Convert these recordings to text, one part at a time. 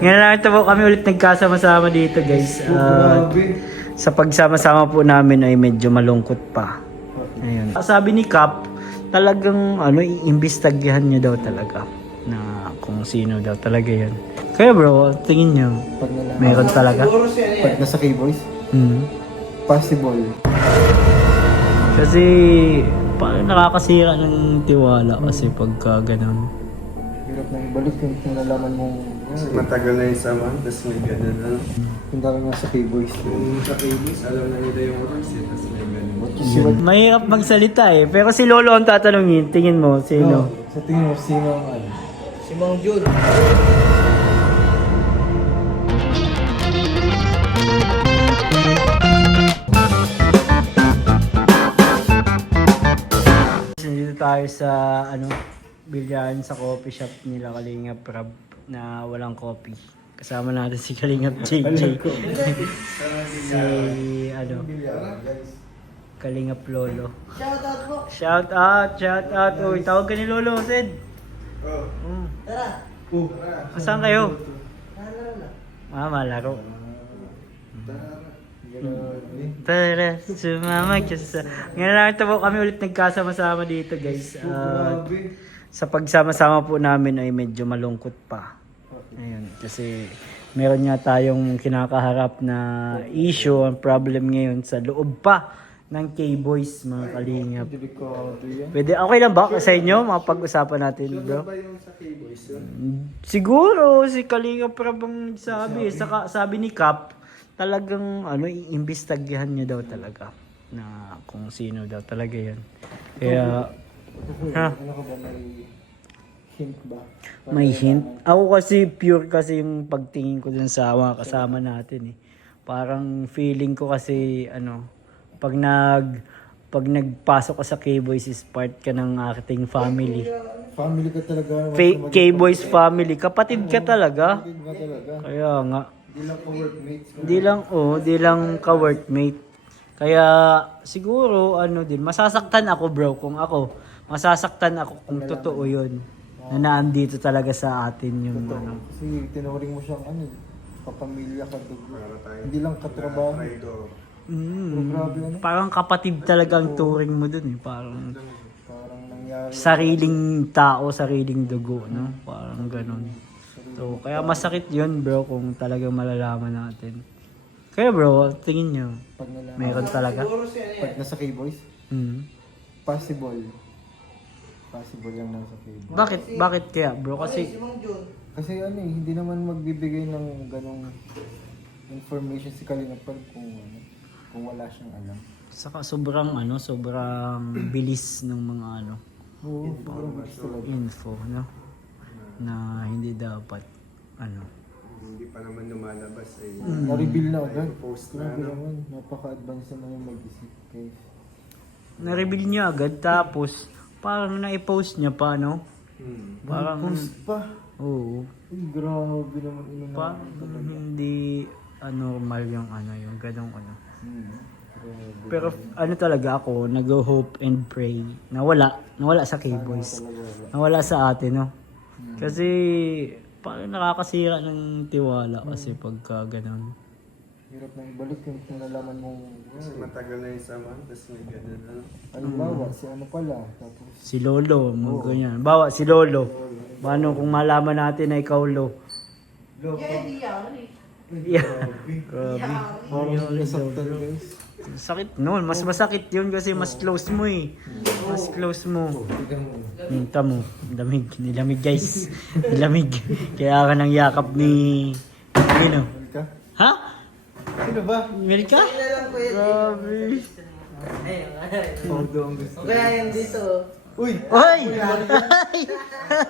Ngayon lang ito po kami ulit nagkasama-sama dito guys. Sa pagsama-sama po namin ay medyo malungkot pa. Ayun. Sabi ni Cap, talagang iimbestigahan niya daw talaga na kung sino daw talaga yan. Kaya bro, tingin niyo, meron talaga? Pag nasa K-Boys? Possible. Kasi parang nakakasira ng tiwala kasi pagka ganun. Hirap na ibalik yung nalaman mong... Kasi matagal na yung samahan, tapos may ganun na. Yung dami nga sa K-Boys. Yung sa K-Boys, alam na nila yung rules eh, tapos may ganun. Mahirap magsalita eh. Pero si Lolo ang tatanungin, tingin mo, sino? Sa tingin mo, sino ang ano? Si Mang Jun. Dito tayo sa bilyaran sa coffee shop nila Kalingap Rob na walang coffee. Kasama natin si Kalingap JJ. si Kalingap Lolo. Shoutout po. Shout out. Uy, tawag ka ni Lolo, Sid. Tara. Saan kayo? Laro na. Malaro. Tara, sumama ka sa... Ngayon lang ito po kami ulit nagkasama-sama dito guys. Sa pagsama-sama po namin ay medyo malungkot pa. Ayun, kasi meron nga tayong kinakaharap na issue, ang problem ngayon sa loob pa ng K-Boys mga kalingap. Pwede, okay lang ba sa inyo? Mapag-usapan natin bro? Ba yung sa K-Boys yun? Siguro, si Kalingap Rob ang sabi. Saka sabi ni Cap, talagang iimbestigahan niya daw talaga na kung sino daw talaga yan. Kaya, Ano ka ba, may hint ba? may hint. Ako kasi pure kasi yung pagtingin ko dun sa mga kasama natin eh. Parang feeling ko kasi pag nagpasok ka sa K-Boys is part ka ng ating family. Family ka talaga. K-Boys family, kapatid ka talaga. Kapatid ka talaga. Kaya nga, Di lang ka-workmates. di lang ka-workmate. Kaya siguro din, masasaktan ako bro kung masasaktan ako kung totoo yun. Na naandito talaga sa atin yung Kasi tinuring mo siyang kapamilya ka dugo. Hindi lang katrabaho. Pero grabe parang kapatid talaga ang turing mo dun eh. Parang nangyari. sariling tao, sariling dugo, no? Parang ganun. So, kaya masakit yun bro kung talagang malalaman natin. Kaya bro, tingin nyo, Pag nalaman. meron talaga? Pag nasa K-Boys? Possible. Possible yung nasa K-Boys. Bakit kaya bro? Kasi Si Mang Jun. Kasi hindi naman magbibigay ng ganong information si Kalingap kung wala siyang alam. saka sobrang bilis ng mga Oo, sobrang bilis talaga. info, no? Na hindi dapat Hindi pa naman lumalabas eh. Na-reveal na agad. Post na Grabe naman, napaka-advance naman yung mag-isip guys. na-reveal niya agad tapos parang na-post niya pa, no? Parang Post pa. oo. Uy, grabe naman Parang hindi normal yung yung ganong Grabe. Pero talaga ako, nag-hope and pray na wala sa K-Boys. Nawala sa atin, no? Kasi parang nakakasira ng tiwala kasi pagka ganun. Hirap na ibalik yung nalaman mong... Kasi matagal na yung samahan, tapos may ganun na. Halimbawa, si pala. Tapos, Si Lolo, mga ganyan. Bawa si Lolo. Paano kung malaman natin na ikaw Lo? Hindi yan. Yeah. Grabe. parang nasaktan guys. Sakit noon. Mas masakit yun kasi mas close mo eh. Mas close mo. Minta mo. Lamig. Nilamig guys. Nilamig. Kaya ka nang yakap ni... Ka? Ha? Sino ba? Milka? Kailan lang po yun. Grabe. Todo ang gusto. O kaya yan dito. Uy! Oy!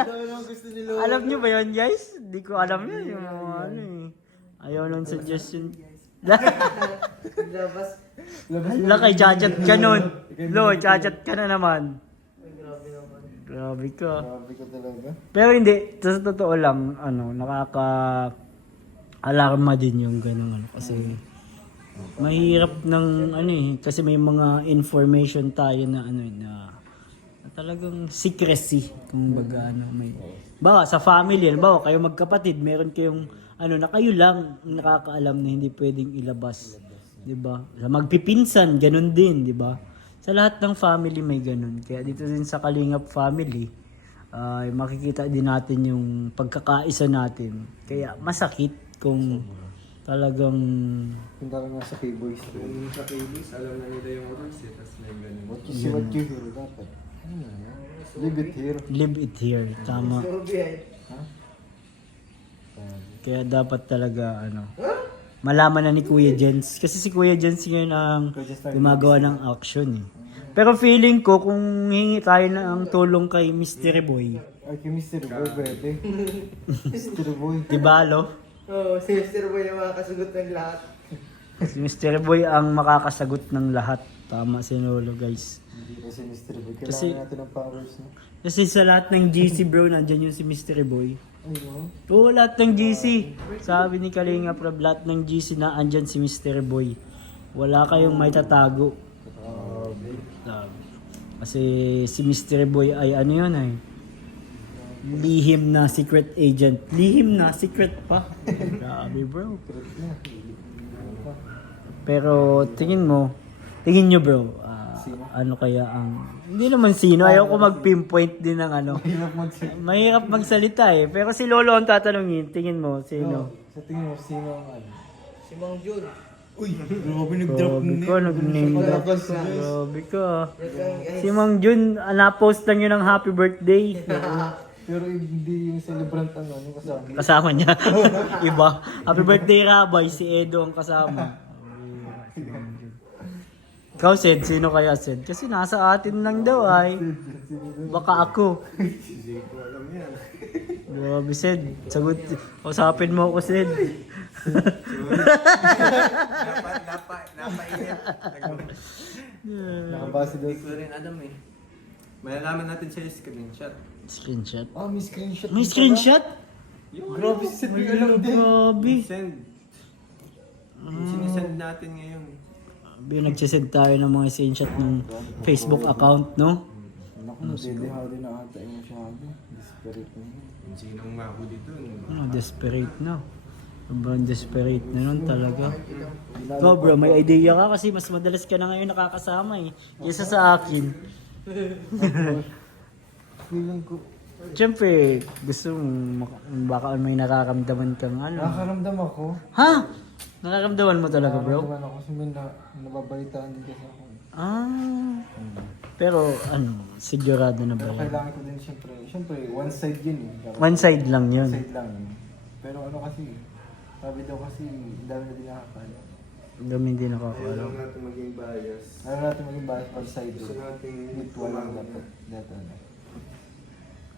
Todo ang gusto ni Lolo. Alam nyo ba yun guys? Hindi ko alam yun. Yung mga ayaw nung suggestion. Labas. Hala kay jajat ka nun. Lo, jajat ka na naman. Ay, grabe naman. Grabe ka. Grabe ka talaga. Pero hindi, sa totoo lang, nakaka-alarma din yung ganun kasi mahirap ng kasi may mga information tayo na na talagang secrecy, kung baga may Bawa sa family, bawa kayo magkapatid, meron kayong ano na kayo lang ang nakakaalam na hindi pwedeng ilabas. 'Di ba? Sa magpipinsan, ganun din, 'di ba? Sa lahat ng family may ganun. Kaya dito din sa Kalingap family, ay makikita din natin yung pagkakaisa natin. Kaya masakit kung talagang Punta ka nga sa K-Boys. Kung sa K-Boys, alam na nila yung rules eh, tapos may ganun. What you see, what you hear, dapat. Ano yan? Leave it here. live it here. Tama. Puro behind. Ha? Kaya dapat talaga ano, malaman na ni Kuya Jens. Kasi si Kuya Jens ngayon ang gumagawa ng action eh. Pero feeling ko kung hingi tayo ng tulong kay Mystery Boy, Ay, kay Mr. Boy, pwede. Mr. Boy. diba lo? Oo, si Mr. Boy yung makakasagot ng lahat. Si Mystery Boy ang makakasagot ng lahat. Tama si Lolo guys. Hindi kasi Mr. Boy. Kailangan Kasi- natin ng powers, no? Kasi sa lahat ng GC bro, nandyan yung si Mystery Boy. Ay, no? Oo, lahat ng GC. Sabi ni Kalinga Prab, lahat ng GC na andyan si Mystery Boy. Wala kayong may tatago. Kasi si Mystery Boy ay ano yun ay lihim na secret agent. Lihim na secret pa. Grabe bro. Pero tingin nyo bro, ano kaya ang hindi naman sino, ayaw ko mag-pinpoint din ng ano. Hirap mag-sit. Mahirap magsalita eh. Pero si Lolo ang tatanungin, tingin mo, sino? Sa tingin mo, sino ang ano? Si Mang Jun. Uy, grabe Grabe ka, nag-name drop. Labas na. Grabe ka. Yung Si Mang Jun, na-post lang yun ng happy birthday. Pero hindi yung celebrant ang ano kasama. Kasama niya. Iba. Happy birthday, Rabay. Si Edo ang kasama. Ikaw, Sed, sino kaya, Sed? Kasi nasa atin lang daw ay. Baka ako. Grabe, Sed. Sagot. Usapin mo ako, Sed. Nakabase daw. Hindi ko rin alam eh. Malalaman natin sa screenshot. Screenshot. Ah, may screenshot. May screenshot? Grabe si Seth, may alam din. Grabe. Send. Sinisend natin ngayon. Nagsisend tayo ng mga screenshot ng Facebook account, no? Naku, nadedehado na ata yung masyado. Desperate na yun. Kung sinong mako dito. Desperate na. Sobrang desperate na nun talaga. Ikaw bro, may idea ka kasi mas madalas ka na ngayon nakakasama eh. Kesa sa akin. Feeling ko, Siyempre, gusto mo, baka may nakaramdaman kang ano. nakakaramdam ako. Ha? Nakaramdaman mo talaga bro? Nakakaramdaman ako kasi may nababalitaan din kasi ako. Ah. Pero ano, sigurado na ba Pero yan? kailangan ko din syempre, one side yun eh. Dapat One side lang one yun. side lang yun. Pero ano kasi, sabi daw kasi, ang dami na din nakakala. Dami hindi Ayaw nakakaalam. lang natin maging bias. Ayaw natin maging bias one side. Gusto natin Mutual lang dapat. Dapat.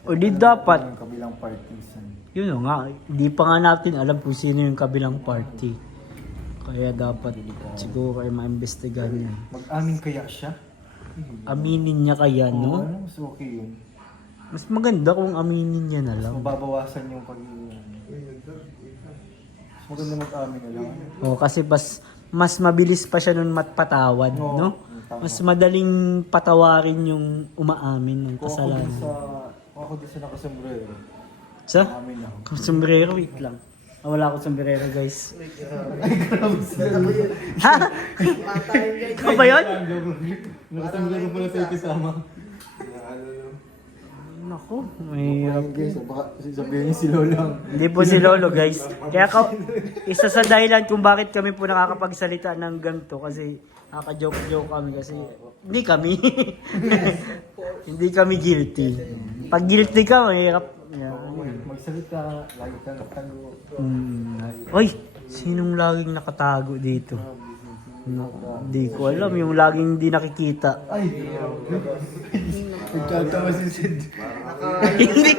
O di dapat, Yung kabilang parties. yun o nga, hindi pa nga natin alam kung sino yung kabilang party. Kaya dapat siguro ay maimbestigahan yan. Mag-amin kaya siya? Aminin niya kaya, Oo, no? ano, mas okay yun. Mas maganda kung aminin niya na Mas lang. mababawasan yung pagiging mas maganda mag-amin na lang. O, kasi mas mabilis pa siya nun matpatawad, Oo, no? tama. Mas madaling patawarin yung umaamin ng Kung kasalanan. ako din sa nakasombrero, Sa? amin ako. Kung sombrero, wait lang. Wala akong sombrero, guys. Ha? Matayin guys. Ikaw ba yun? Nakasombrero pala tayo kasama. Naku, mahirap. Ayun guys, baka sabihin niyo si Lolang. Hindi po si Lolo, guys. Kaya isa sa dahilan kung bakit kami po nakakapagsalita ng ganito kasi nakaka-joke-joke kami kasi hindi kami. Hindi kami guilty. Pag guilty ka, mahirap. Yeah. Magsalita, lagi kang nagtago. Oy, sinong laging nakatago dito? Hindi ko alam, yung laging hindi nakikita. Ay! Nagkatawa si Sid. Hindi!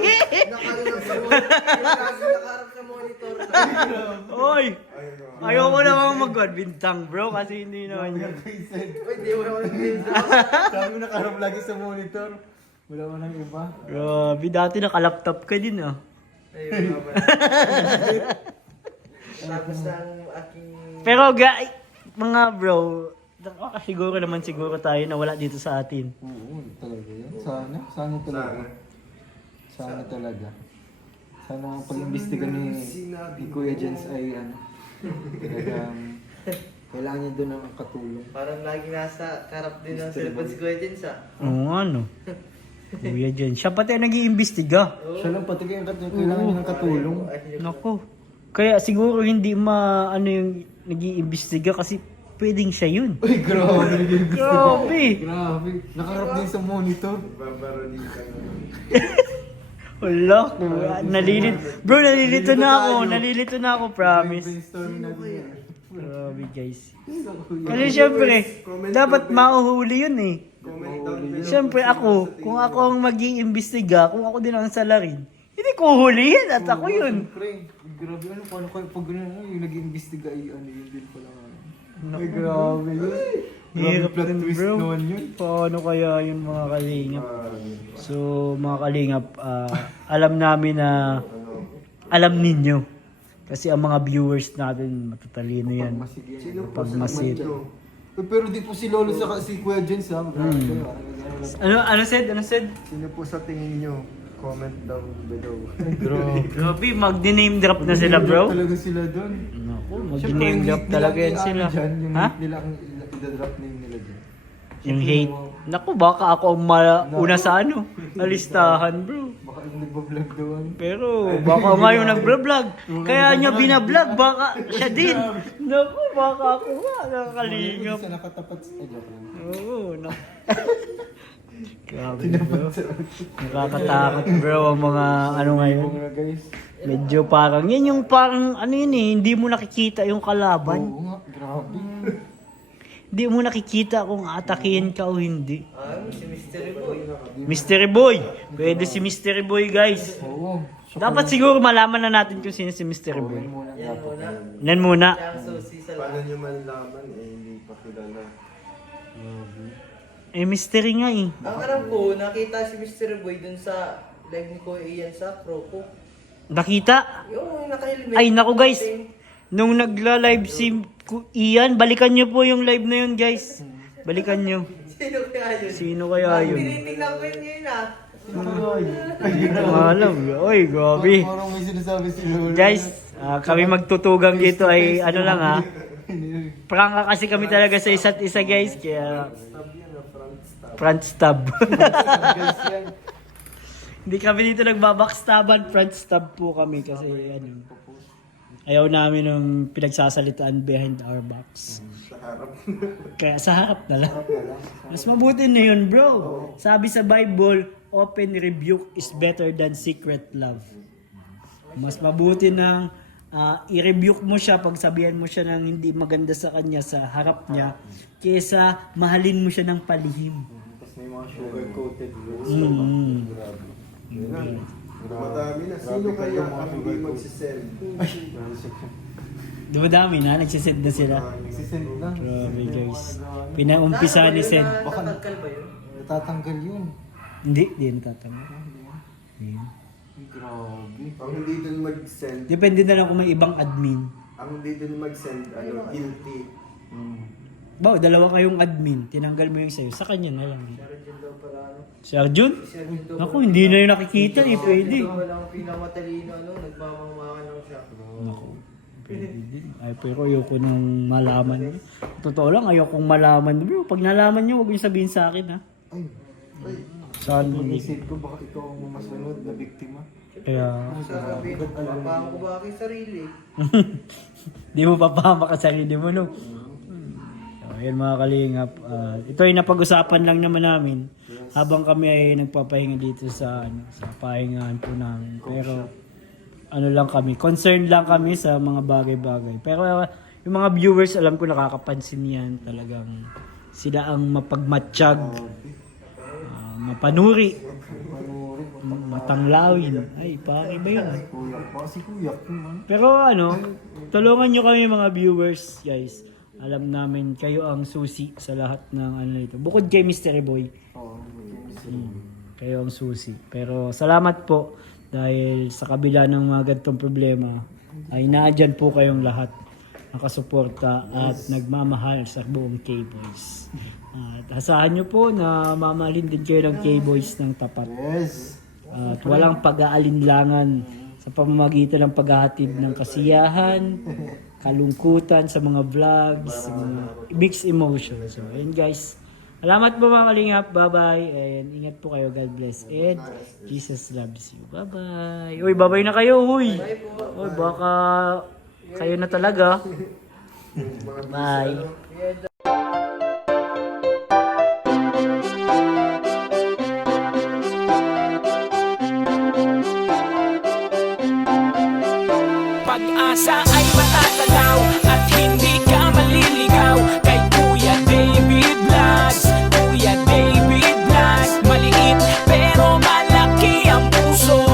Nakaharap sa nakaharap sa monitor. Oy! Ayoko namang mag-bintang bro kasi hindi naman yun. Uy, di mo naman din. Sabi nakaharap lagi sa monitor. Wala mo nang iba. Grabe, dati naka-laptop ka din ah. Ayun naman. Tapos ang aking... Pero guys, mga bro, siguro naman siguro tayo na wala dito sa atin. Oo, talaga yan. Sana talaga. Sana talaga. Sana pag-imbestiga ni Kuya Jens ay ano, talagang kailangan niya doon ng katulong. Parang lagi nasa karap din ng cellphone si Kuya Jens ah. Oo, ano. Kuya Jen. Siya pati ang nag-iimbestiga. Siya lang pati kailangan niya ng katulong. Nako. Kaya siguro hindi ano yung nag-iimbestiga kasi pwedeng siya yun. Uy, grabe. Grabe. Grabe. Nakaharap din sa monitor. Babaroni ka na. Wala. Bro, nalilito na ako. Nalilito na ako, promise. Brainstorming natin. Grabe, guys. Kasi syempre, dapat mauhuli yun eh. Comment down below. Syempre ako, kung ako ang mag-iimbestiga, kung ako din ang salarin, hindi ko hulihin at ako yun. Siyempre, grabe ano, paano kayo pag gano'n, yung nag-iimbestiga ay ano yun din pala. Naku. Ay, grabe yun. Grabe Hirap plot din, twist bro. naman yun. Paano kaya yun mga kalingap? So, mga kalingap, alam namin na alam ninyo. Kasi ang mga viewers natin, matatalino yan. Sino po Pagmasid. Pero di po si Lolo sa si Kuya Jens ha. Grabe. Ano said? Sino po sa tingin nyo? Comment down below. Grabe, mag-name drop na sila, bro. Talaga sila doon. Naku, Siyempre, mag-name yung drop hate talaga nila yan ang sila. dyan, yung Ha? hate nila ang i-drop name nila dyan. Yung hate. Naku, baka ako ang una sa ano, nalistahan, bro. Baka yung nagbablog doon. Pero baka nga yung nag-vlog. Kaya niya binablog, baka siya din. Naku, baka ako nga, nakakalingap. Isa nakatapat sa joke lang. Oo, Grabe, bro. Nakakatakot, bro, ang mga ano ngayon. Mga guys. Medyo parang, yan yung parang, ano yun eh, hindi mo nakikita yung kalaban. Oo nga, grabe. Hindi mo nakikita kung atakihin ka o hindi. Si Mystery Boy. Mystery Boy! Pwede si Mystery Boy, guys. Oo. Dapat siguro malaman na natin kung sino si Mystery Boy. Yan muna Yan dapat. muna. Yan muna. Siya ang susi sa Paano lahat. nyo malalaman hindi pa kilala? Eh, mystery nga eh. Ang alam ko, nakita si Mystery Boy dun sa live ni Kuya Ian sa Croco. Nakita? Yung naka-helmet. Ay, naku guys. Nung nagla-live si Ian, balikan nyo po yung live na yun, guys. Balikan nyo. Sino kaya yun? Sino kaya yun? Tinitingnan ko yun ngayon ah. Hindi ko alam. Oy, grabe. Parang may sinasabi si Lolo. Guys, kami magtutugang dito ay ano lang ha. Prangka kasi kami talaga sa isa't isa, guys. Kaya front stab. Guys yan. Hindi kami dito nagbabackstaban, front stab po kami kasi ano. Ayaw namin ng pinagsasalitaan behind our backs. Kaya sa harap na lang. Mas mabuti na yun, bro. Sabi sa Bible, open rebuke is better than secret love. Mas mabuti nang i-rebuke mo siya, pagsabihan mo siya ng hindi maganda sa kanya sa harap niya, kaysa mahalin mo siya ng palihim. Tapos may mga sugar-coated words. Mm. Yun na. Madami na. Sino kaya ang hindi magsisend? Dumadami na, nagsisend na sila. Nagsisend na. Grabe guys. Pinaumpisa ni Sen. Natatangkal ba yun? Natatanggal yun. Hindi, di natatama. Ayun. Ay, grabe. Ang hindi dun mag-send, Depende na lang kung may ibang admin. ang hindi dun mag-send, guilty. Bawa, dalawa kayong admin, tinanggal mo yung sa'yo, sa kanya na lang. Arjun daw pala ano. Si Arjun? Si Arjun daw. Naku, hindi na yung nakikita eh, pwede. Walang pinamatalino ano, nagmamangmakan lang siya. Naku, pwede din. Ay, pero ayoko nung malaman nyo. Totoo lang, ayokong malaman. Bro, pag nalaman nyo, huwag nyo sabihin sa akin ha. Ay, Saan mo inisip ko baka ikaw ang masunod na biktima. Kaya, Sabi, papang ko ba aking sarili? di mo papahama ka sarili mo, no? So, ayun mga kalingap. Ito ay napag-usapan lang naman namin habang kami ay nagpapahinga dito sa pahingahan po namin. Pero ano lang kami, concerned lang kami sa mga bagay-bagay. Pero yung mga viewers, alam ko nakakapansin yan. Talagang sila ang mapagmatsyag, mapanuri, matanglawin. Ay, pare ba yun? Kuyak pa si Kuyak naman. Pero ano, tulungan nyo kami mga viewers, guys. Alam namin kayo ang susi sa lahat ng ano ito. Bukod kay Mystery Boy, Oo. kayo ang susi. Pero salamat po dahil sa kabila ng mga ganitong problema ay naadyan po kayong lahat nakasuporta at nagmamahal sa buong K-Boys. At asahan nyo po na mamahalin din kayo ng K-Boys ng tapat. Yes. At walang pag-aalinlangan sa pamamagitan ng paghahatid ng kasiyahan, kalungkutan sa mga vlogs, sa mga mixed emotions. So, ayun guys. Salamat po mga kalingap. Bye-bye. And ingat po kayo. God bless. And Jesus loves you. Bye-bye. Uy, bye-bye na kayo. Uy. Uy, baka kayo na talaga. Bye. Pag-asa ay matatanaw at hindi ka maliligaw kay Kuya David Vlogs. Kuya David Vlogs, maliit pero malaki ang puso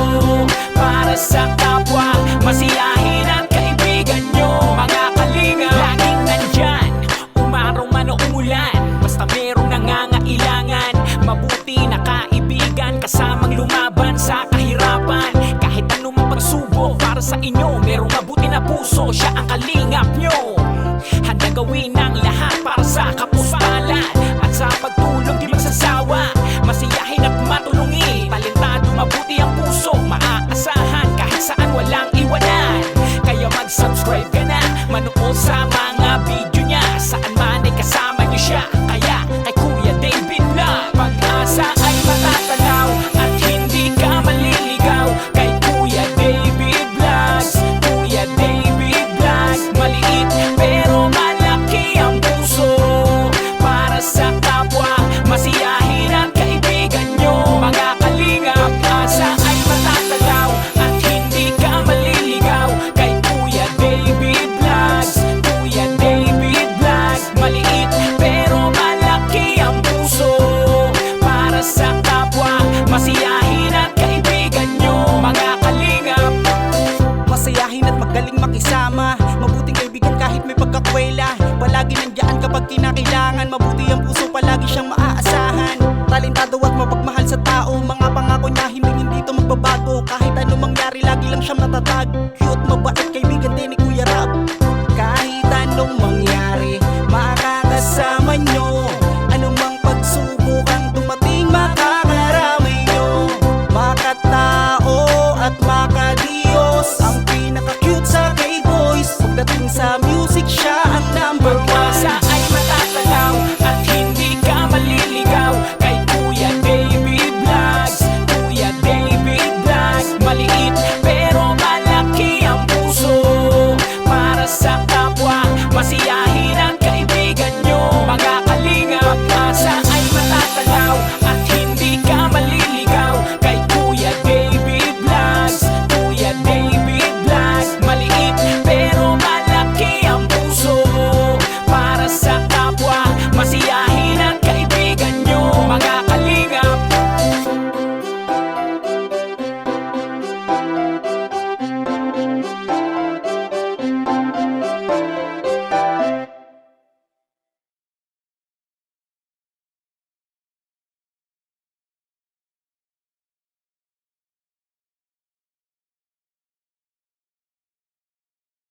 para sa kapwa, masiyahin at kaibigan nyo. Mga kalinga, laging nandyan, umaraw man o umulan, basta merong nangangailangan. Mabuti na kaibigan, kasamang lumaban sa kahirapan. Kahit anumang pagsubok para sa inyo, merong mabuti na puso, siya ang kalingap nyo. Handa gawin ang lahat para sa kapuspalan, at sa pagtulong di magsasawa, masiyahin at matulungin. Talentado, mabuti ang puso, maaasahan kahit saan walang iwanan. Kaya mag-subscribe ka na, manood sa mga video niya, saan man ay kasama niyo siya. Kaya kay Kuya David Vlog, pag-asa ay matatanaw at hindi ka maliligaw kay Kuya David Vlogs. Kuya David Vlogs, maliit pero malaki ang puso para sa kapwa, masiyahin at kaibigan nyo. Mga kalinga, pag-asa ay matatanaw at hindi ka maliligaw kay Kuya David Vlogs. Kuya David Vlogs, maliit pero malaki ang puso para sa kapwa, masiyahin at kaibigan nyo. Mga kalingap, masayahin at magaling makisama, mabuting kaibigan kahit may pagkakwela. Palagi nandiyan kapag kinakailangan, mabuti ang puso, palagi siyang maaasahan. Talentado at mapagmahal sa tao, mga pangako niya hindi to magbabago. Kahit anong mangyari, lagi lang siyang natatag. Cute,